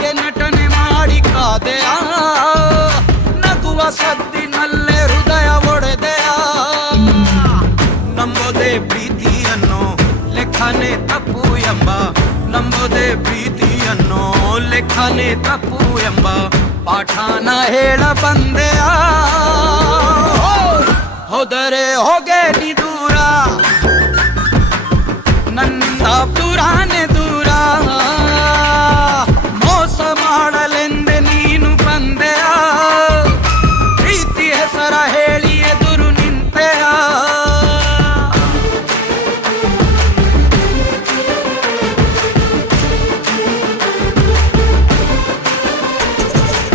ಹಾಗೆ ನಟನೆ ಮಾಡಿ ಕಾದೆಯ ನಗುವ ಸದ್ದಿನಲ್ಲೇ ಹೃದಯ ಒಡೆದೆಯ ನಂಬೋದೇ ಪ್ರೀತಿಯನ್ನು ಲೆಕ್ಕನೆ ತಪ್ಪು ಎಂಬ ನಂಬೋದೇ ಪ್ರೀತಿಯನ್ನು ಲೆಕ್ಕನೆ ತಪ್ಪು ಎಂಬ ಪಾಠಾನ ಹೇಳ ಬಂದೆಯ ಹೋದರೆ ಹೋಗೆ ನಿದೂರ ನನ್ನಿಂದ ದೂರಾನೆ